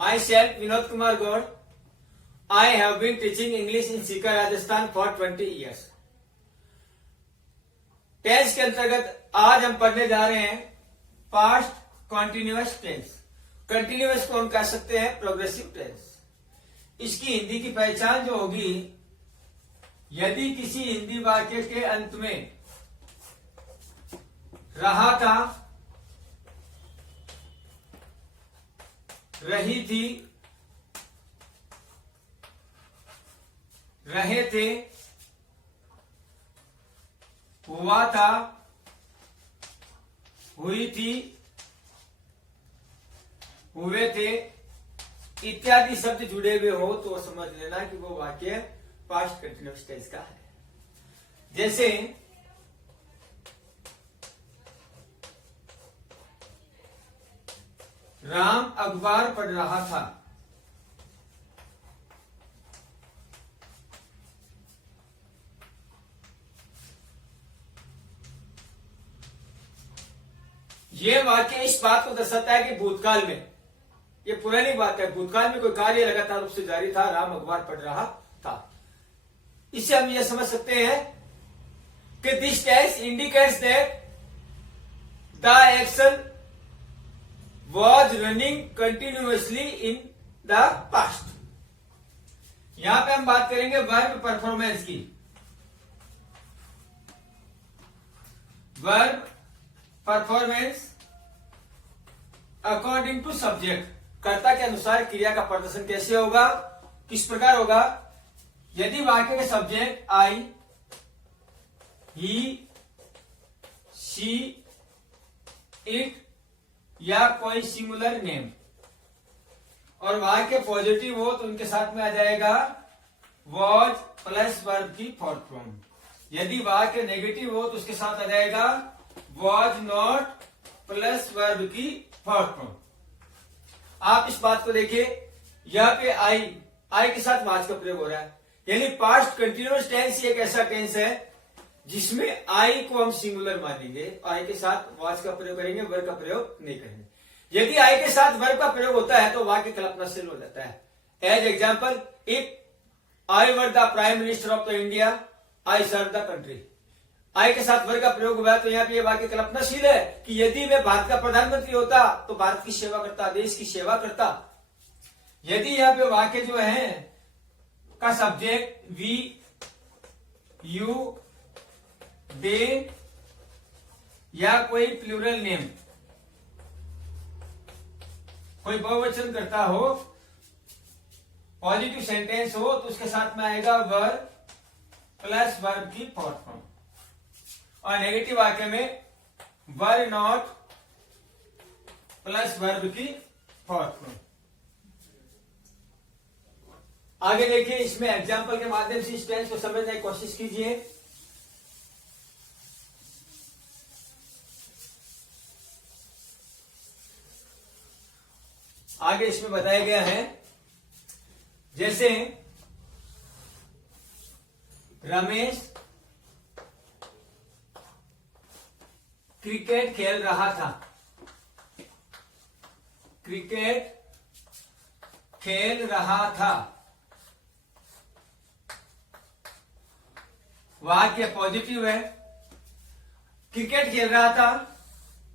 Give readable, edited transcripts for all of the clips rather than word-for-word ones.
Myself, Vinod Kumar Gaur. I have been teaching English in Sikar, Rajasthan for 20 years. Tense के अंतर्गत आज हम पढ़ने जा रहे हैं पास्ट कॉन्टिन्यूअस टेंस। कंटिन्यूअस को हम कह सकते हैं प्रोग्रेसिव टेंस। इसकी हिंदी की पहचान जो होगी, यदि किसी हिंदी वाक्य के अंत में रहा था, रही थी, रहे थे, हुआ था, हुई थी, हुए थे इत्यादि शब्द जुड़े हुए हो तो समझ लेना कि वो वाक्य पास्ट कंटिन्यूअस टेंस का है। जैसे राम अखबार पढ़ रहा था, ये वाक्य इस बात को दर्शाता है कि भूतकाल में, ये पुरानी बात है, भूतकाल में कोई कार्य लगातार रूप से जारी था, राम अखबार पढ़ रहा था। इससे हम ये समझ सकते हैं कि this tense indicates that the action was running continuously in the past। यहां पे हम बात करेंगे वर्ब परफॉर्मेंस की। Verb performance according to subject, कर्ता के अनुसार क्रिया का प्रदर्शन कैसे होगा, किस प्रकार होगा। यदि वाक्य के subject I, he, she, it या कोई सिंगुलर नेम और वाक्य पॉजिटिव हो तो उनके साथ में आ जाएगा वॉज प्लस वर्ब की फोर्थ फॉर्म। यदि वाक्य नेगेटिव हो तो उसके साथ आ जाएगा वॉज नॉट प्लस वर्ब की फोर्थ फॉर्म। आप इस बात को देखिए, यहां पे आई के साथ वाज का प्रयोग हो रहा है, यानी पास्ट कंटिन्यूअस टेंस एक ऐसा टेंस है जिसमें आई को हम सिंगुलर मानेंगे, आई के साथ वाज का प्रयोग करेंगे, वर्ब का प्रयोग नहीं करेंगे। यदि आई के साथ वर्ब का प्रयोग होता है तो वाक्य कल्पनाशील हो जाता है। As example, if I were the prime minister of the India, I serve the country. I के साथ वर्ब का प्रयोग हुआ है तो यहाँ पे ये वाक्य कल्पनाशील है कि यदि मैं भारत का प्रधानमंत्री होता तो भारत की सेवा करता, देश की सेवा करता। यदि यहाँ पे वाक्य जो है का सब्जेक्ट वी, यू, दे या कोई प्लूरल नेम, कोई बहुवचन करता हो, पॉजिटिव सेंटेंस हो तो उसके साथ में आएगा वर्ब प्लस वर्ब की फोर्थ फॉर्म। और नेगेटिव वाक्य में वर नॉट प्लस वर्ब की फोर्थ फॉर्म। आगे देखिए, इसमें एग्जाम्पल के माध्यम से इस टेंस को समझने की कोशिश कीजिए। आगे इसमें बताया गया है, जैसे रमेश क्रिकेट खेल रहा था, क्रिकेट खेल रहा था, वाक्य पॉजिटिव है। क्रिकेट खेल रहा था,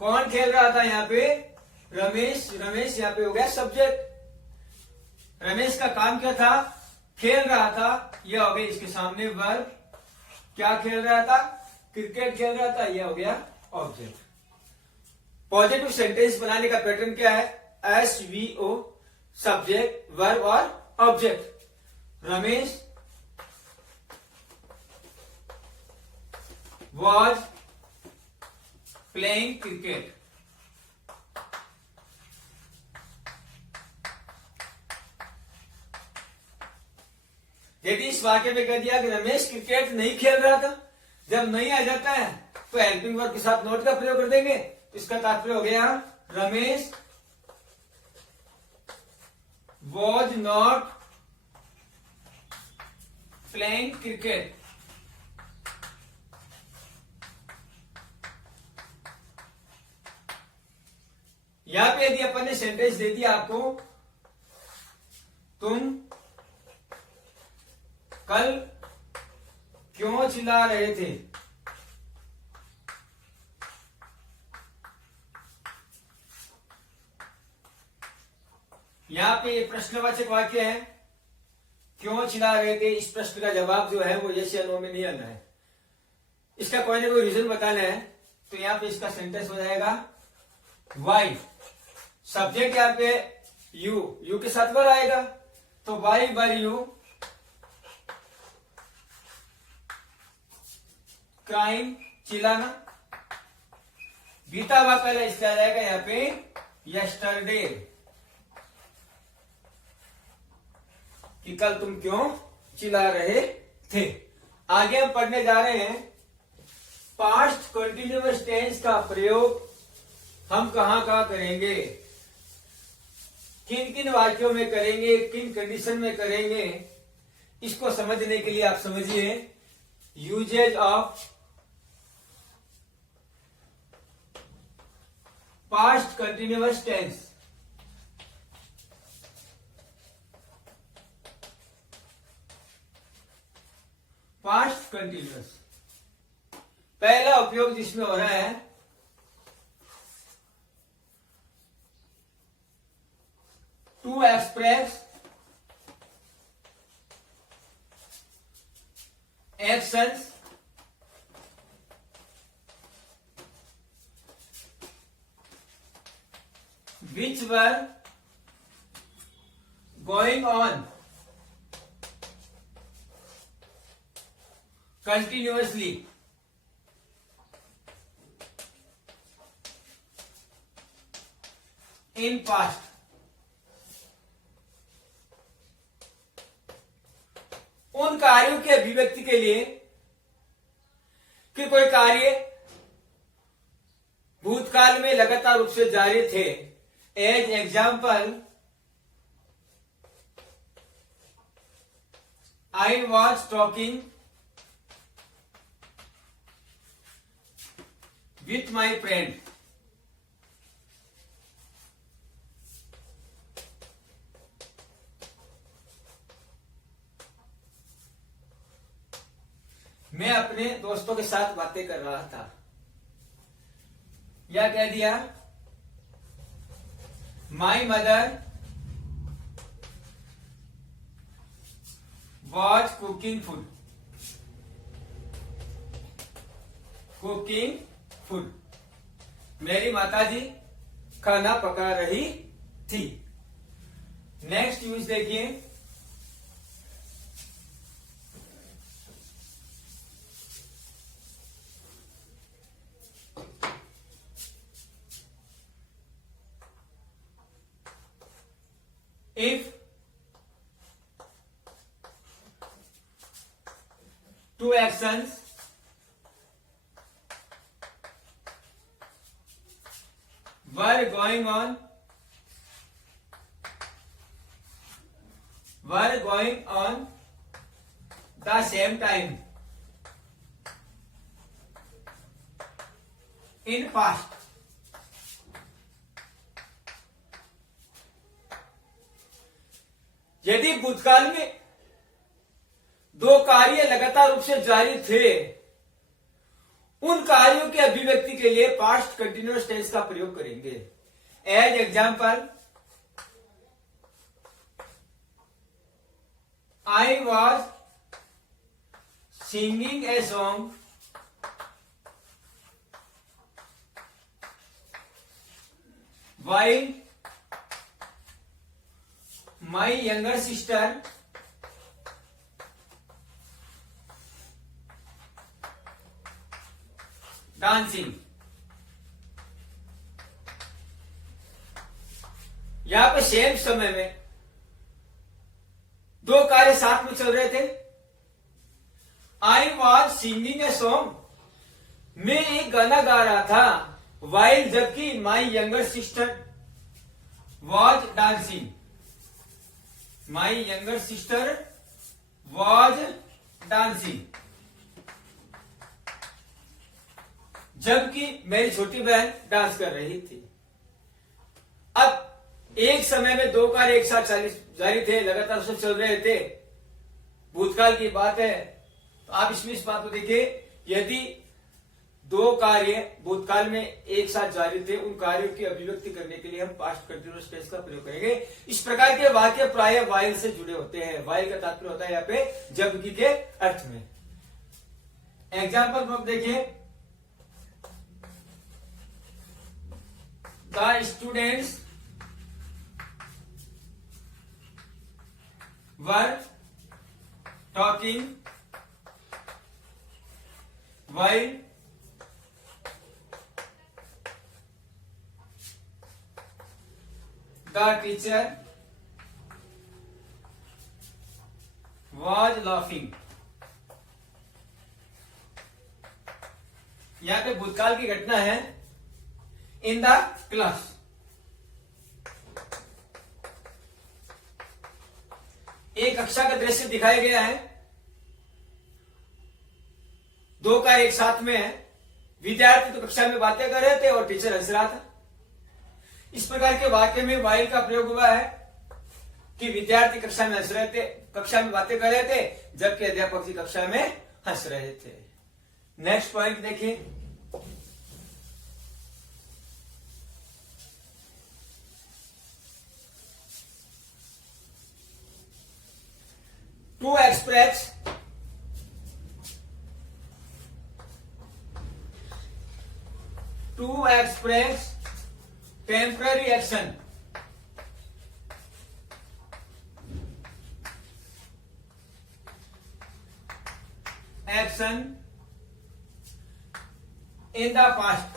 कौन खेल रहा था यहाँ पे, रमेश। रमेश यहाँ पे हो गया सब्जेक्ट। रमेश का काम क्या था, खेल रहा था, यह हो गया इसके सामने वर्ब। क्या खेल रहा था, क्रिकेट खेल रहा था, यह हो गया ऑब्जेक्ट। पॉजिटिव सेंटेंस बनाने का पैटर्न क्या है, SVO, सब्जेक्ट, वर्ब और object. Ramesh was playing cricket। यदि इस वाक्य में कह दिया कि रमेश क्रिकेट नहीं खेल रहा था, जब नहीं आ जाता है तो हेल्पिंग वर्ब के साथ नॉट का प्रयोग कर देंगे। इसका तात्पर्य हो गया Ramesh was not playing cricket। यहां पे यदि अपन ने सेंटेंस दे दिया आपको तुम कल क्यों चिल्ला रहे थे? यहां पे ये प्रश्नवाचक वाक्य है, क्यों चिल्ला रहे थे। इस प्रश्न का जवाब जो है वो यस या नो में नहीं आना है, इसका कोई ना कोई रीजन बताना है। तो यहां पे इसका सेंटेंस हो जाएगा वाई। सब्जेक्ट यहां पे यू के साथ वर आएगा, तो वाई वर यू क्राइम, चिल्लाना। बीता हुआ पहले इसलिए आ जाएगा यहां पे यस्टरडे, कि कल तुम क्यों चिल्ला रहे थे। आगे हम पढ़ने जा रहे हैं पास्ट कंटिन्यूअस टेंस का प्रयोग हम कहां कहां करेंगे, किन किन वाक्यों में करेंगे, किन कंडीशन में करेंगे। इसको समझने के लिए आप समझिए usages of past continuous tense. Past continuous पहला उपयोग जिसमें हो रहा है to express actions which were going on continuously in past। उन कार्यों के अभिव्यक्ति के लिए कि कोई कार्य भूतकाल में लगातार रूप से जारी थे। As example, I was talking with my friend. मैं अपने दोस्तों के साथ बातें कर रहा था। या कह दिया my mother was cooking food. Cooking food, मेरी माताजी खाना पका रही थी। नेक्स्ट यूज देखिए if two actions were going on the same time in past। यदि भूतकाल में दो कार्य लगातार रूप से जारी थे, उन कार्यों के अभिव्यक्ति के लिए पास्ट कंटिन्यूअस टेंस का प्रयोग करेंगे। As example, I was singing a song while my younger sister dancing। यहां पे सेम समय में दो कार्य साथ में चल रहे थे। आई वॉज सिंगिंग ए सॉन्ग, मैं एक गाना गा रहा था। वाइल, जबकि my younger sister was dancing. My younger sister was dancing, जबकि मेरी छोटी बहन डांस कर रही थी। अब एक समय में दो कार्य एक साथ जारी थे, लगातार सब चल रहे थे, भूतकाल की बात है। तो आप इसमें इस बात को देखिए, यदि दो कार्य भूतकाल में एक साथ जारी थे, उन कार्यों की अभिव्यक्ति करने के लिए हम पास्ट कंटिन्यूअस टेंस का प्रयोग करेंगे। इस प्रकार के वाक्य प्राय वाइल से जुड़े होते हैं। वाइल का तात्पर्य होता है यहाँ पे जबकि के अर्थ में। एग्जाम्पल देखिए, the students were talking while the teacher was laughing। यहां पे भूतकाल की घटना है। इन द क्लास, एक कक्षा का दृश्य दिखाया गया है, दो का एक साथ में है, विद्यार्थी तो कक्षा में बातें कर रहे थे और टीचर हंस रहा था। इस प्रकार के वाक्य में वाइल का प्रयोग हुआ है कि विद्यार्थी कक्षा में हंस रहे थे, कक्षा में बातें कर रहे थे, जबकि अध्यापक जी कक्षा में हंस रहे थे। नेक्स्ट पॉइंट देखिए, to express temporary action, in the past,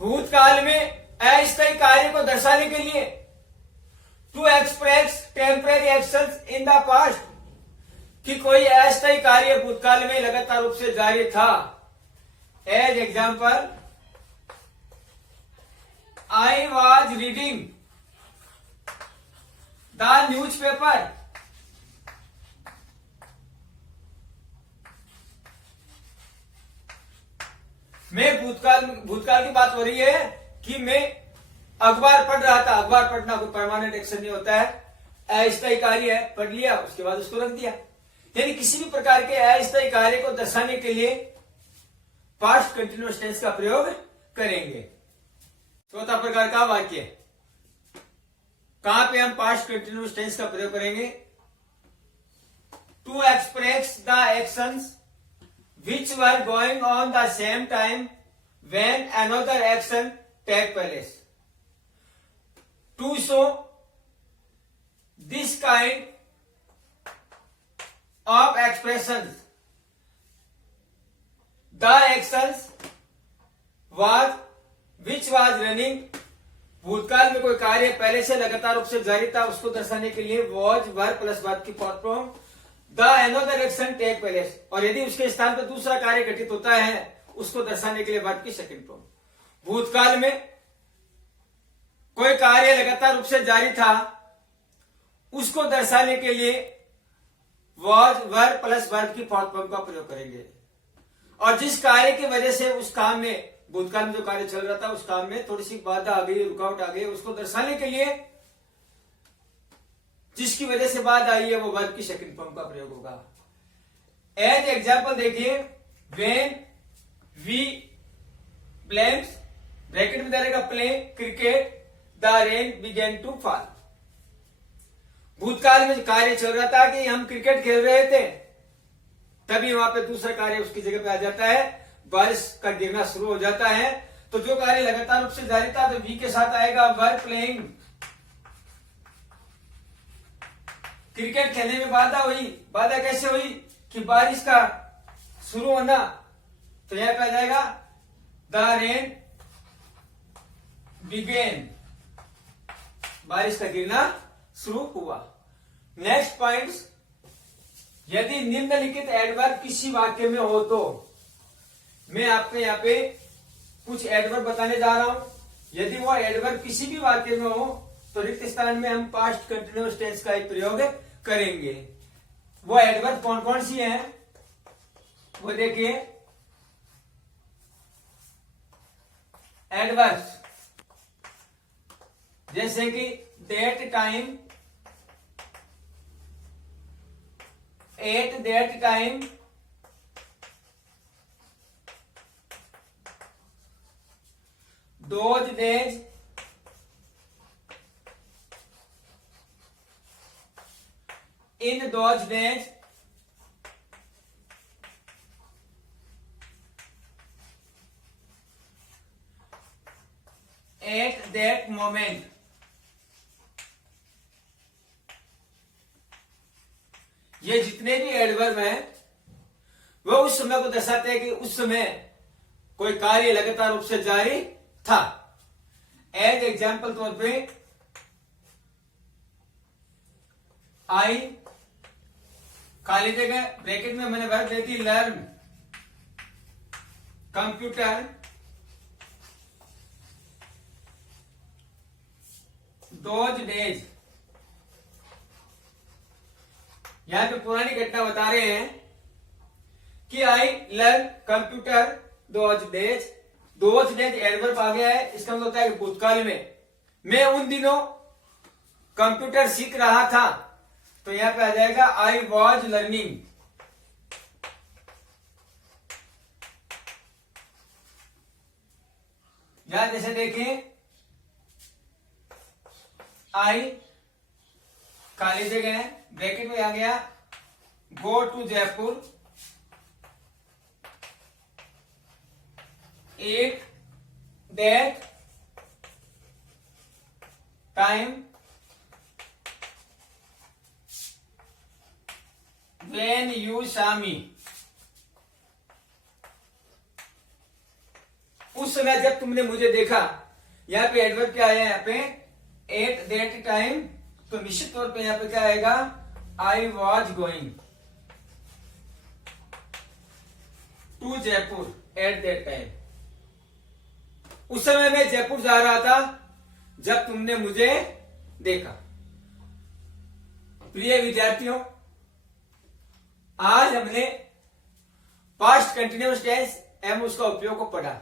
भूतकाल में अस्थायी कार्य को दर्शाने के लिए to express temporary actions in the past, कि कोई अस्थायी कार्य भूतकाल में लगातार रूप से जारी था। As example, I was reading the newspaper, मैं भूतकाल की बात हो रही है कि मैं अखबार पढ़ रहा था। अखबार पढ़ना कोई परमानेंट एक्शन नहीं होता है, अस्थायी कार्य है, पढ़ लिया उसके बाद उसको रख दिया। यानी किसी भी प्रकार के अस्थायी कार्य को दर्शाने के लिए पास्ट कंटिन्यूअस टेंस का प्रयोग करेंगे। चौथा प्रकार का वाक्य, कहां पे हम पास्ट कंटिन्यूअस टेंस का प्रयोग करेंगे? To express the actions which were going on the same time when another action take place. To show this kind of expressions, the actions was which was running, भूतकाल में कोई कार्य पहले से लगातार रूप से जारी था, उसको दर्शाने के लिए was verb प्लस वर्ब की form form the another action take place, और यदि उसके स्थान पर दूसरा कार्य घटित होता है उसको दर्शाने के लिए वर्ब की सेकंड फॉर्म। भूतकाल में कोई कार्य लगातार रूप से जारी था, उसको दर्शाने के लिए वॉज वर्ब प्लस वर्ब की फोर्थ फॉर्म का प्रयोग करेंगे। और जिस कार्य की वजह से उस काम में, भूतकाल में जो कार्य चल रहा था उस काम में थोड़ी सी बाधा आ गई, रुकावट आ गई, उसको दर्शाने के लिए जिसकी वजह से बात आई है वो वर्ब की सेकंड फॉर्म का प्रयोग होगा। एज एग्जाम्पल देखिए, व्हेन वी प्लेस, ब्रैकेट में डालेगा play cricket, the rain began to fall. भूतकाल में कार्य चल रहा था कि हम क्रिकेट खेल रहे थे, तभी वहां पे दूसरा कार्य उसकी जगह पे आ जाता है, बारिश का गिरना शुरू हो जाता है। तो जो कार्य लगातार रूप से जारी था तो वी के साथ आएगा वर प्लेइंग। क्रिकेट खेलने में बाधा हुई, बाधा कैसे हुई कि बारिश का शुरू होना, तो यहां पे आ जाएगा द रेन बिगेन, बारिश का गिरना शुरू हुआ। नेक्स्ट पॉइंट, यदि निम्नलिखित एडवर्ब किसी वाक्य में हो तो, मैं आपको यहां पे कुछ एडवर्ब बताने जा रहा हूं। यदि वो एडवर्ब किसी भी वाक्य में हो तो रिक्त स्थान में हम पास्ट कंटिन्यूअस टेंस का ही प्रयोग करेंगे। वो एडवर्ब कौन कौन सी हैं वो देखिए, एडवर्ब्स, जैसे कि that time, eight that time, those days, in those days, at that moment. ये जितने भी एडवर्ब हैं वो उस समय को दर्शाते हैं कि उस समय कोई कार्य लगातार रूप से जारी था। एज एग्जाम्पल तौर पे आई, खाली जगह ब्रैकेट में मैंने वर्ब दे दी लर्न कंप्यूटर, दोज डेज। यहां पे पुरानी घटना बता रहे हैं कि I learn computer those days. Those days adverb आ गया है, इसका मतलब होता है कि भूतकाल में मैं उन दिनों कंप्यूटर सीख रहा था, तो यहां पे आ जाएगा आई वॉज लर्निंग। यहां जैसे देखें आई, खाली जगह है ब्रैकेट में आ गया go to Jaipur, at that time, when you saw me. उस समय जब तुमने मुझे देखा। यहां पे एडवर्ब क्या है, यहां पे एट दैट टाइम, तो निश्चित तौर पे यहां पे क्या आएगा, I was going to Jaipur at that time. उस समय मैं जयपुर जा रहा था जब तुमने मुझे देखा। प्रिय विद्यार्थियों, आज हमने पास्ट कंटिन्यूअस टेंस एवं उसका उपयोग को पढ़ा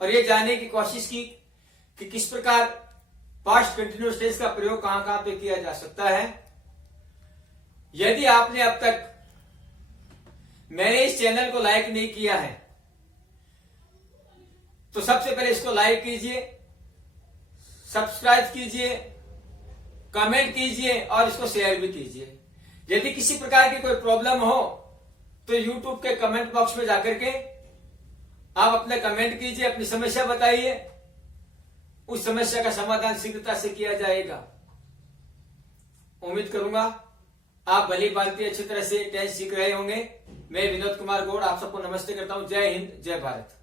और ये जानने की कोशिश की कि किस प्रकार पास्ट कंटिन्यूअस टेंस का प्रयोग कहां कहां पे किया जा सकता है। यदि आपने अब तक मेरे इस चैनल को लाइक नहीं किया है तो सबसे पहले इसको लाइक कीजिए, सब्सक्राइब कीजिए, कमेंट कीजिए और इसको शेयर भी कीजिए। यदि किसी प्रकार की कोई प्रॉब्लम हो तो YouTube के कमेंट बॉक्स में जाकर के आप अपने कमेंट कीजिए, अपनी समस्या बताइए, उस समस्या का समाधान शीघ्रता से किया जाएगा। उम्मीद करूंगा आप भली भांति अच्छी तरह से टेंस सीख रहे होंगे। मैं विनोद कुमार गौड़ आप सबको नमस्ते करता हूं। जय हिंद, जय भारत।